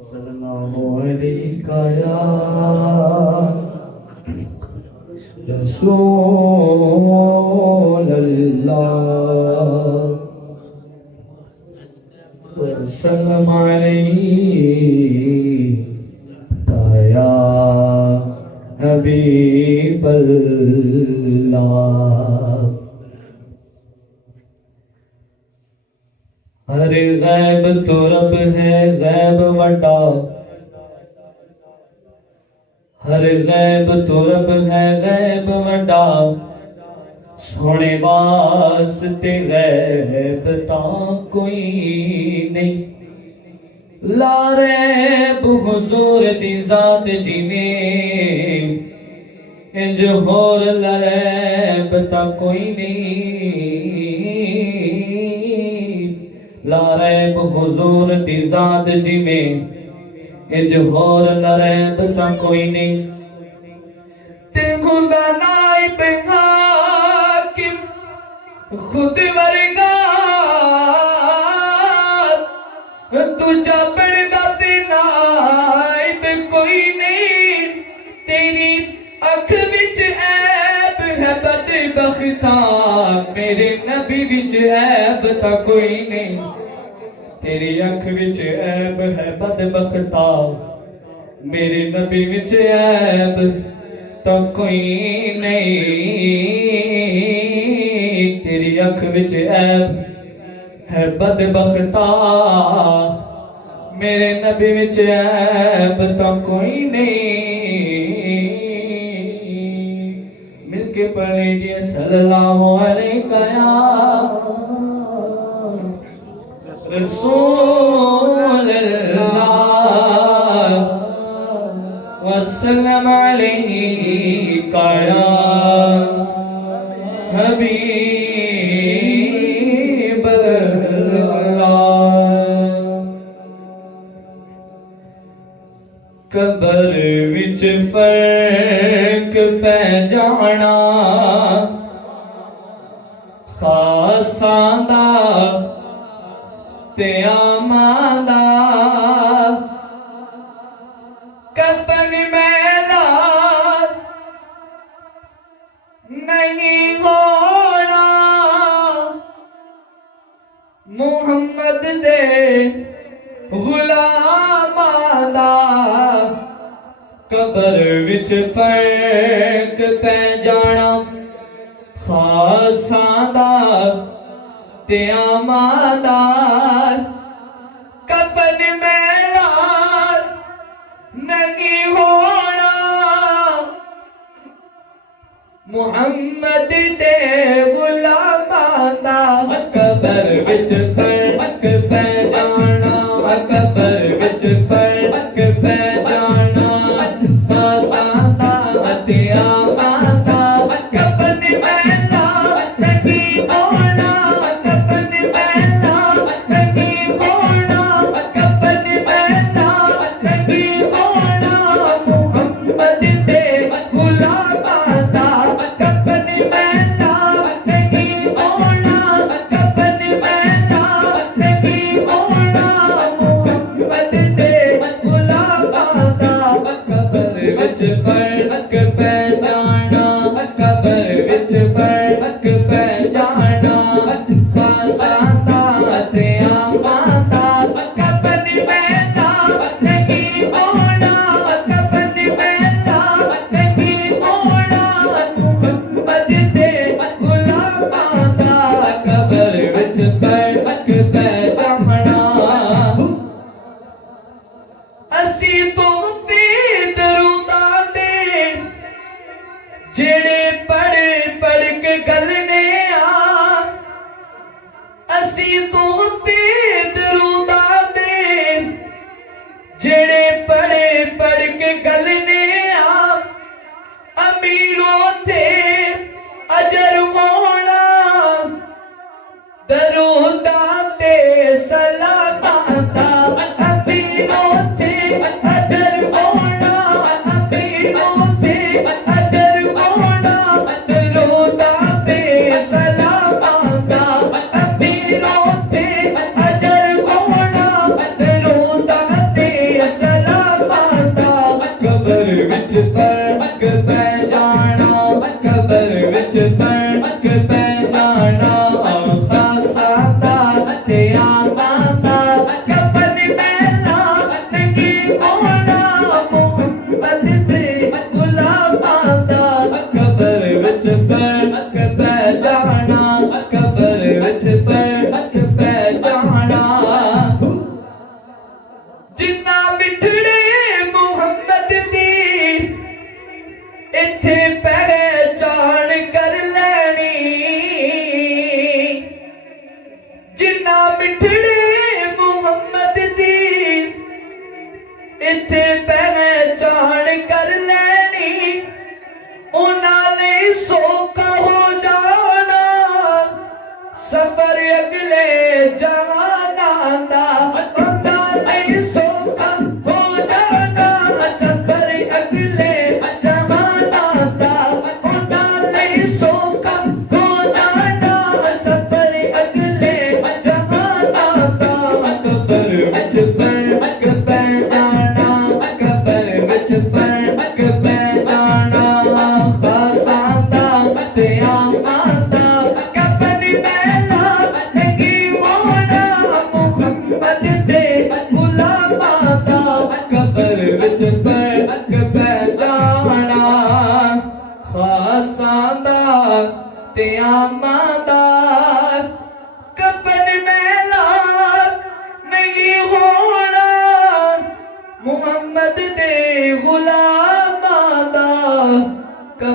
सल्लल्लाहु अलैहि या रसूल अल्लाह वसल्लम अलैका या हबीब अल्लाह। हर गैब तो रब है गैब वड्डा, हर गैब तो रब है गैब वड्डा, सोने वास्ते गैब तां कोई नहीं। ला रैब हुजूर दी जात जिवें, इंज होर ला रैब तां कोई नहीं। ला रैब हुजूर दी जात जिवें, इंज होर ला रैब तां कोई नहीं। ते हुंदा नाइब हाकिम खुद वर्गा, दूजा बनदा ते नाइब कोई नहीं। तेरी अख विच ऐब है बदबख्ता, मेरे नबी विच ऐब तां कोई नहीं। तेरी अख विच ऐब है बदबख्ता, मेरे नबी विच ऐब तो कोई नहीं। तेरी अख विच ऐब है बदबख्ता, मेरे नबी विच ऐब तो कोई नहीं। मिलके पढ़ लीजिए सल्लल्लाहु अलैका या रसूल अल्लाह वसल्लम अलैका या हबीब अल्लाह। कबर विच फर्क पै जाना, खासां दा ते आमां दा। कफन मैला नहीं होना, मुहम्मद दे गुलामां दा। कबर विच फर्क पै जाना, खासां दा ते आमां दा। कफन मैला नहीं होना, मुहम्मद दे गुलामां दा। कबर विच फर्क पै जाना, कबर विच फर्क पै जाना, खासां दा ते आमां दा। कफन मैला नहीं होना, कफन मैला नहीं होना, कफन मैला नहीं होना, मुहम्मद दे गुलामां दा। कफन मैला नहीं होना, कफन मैला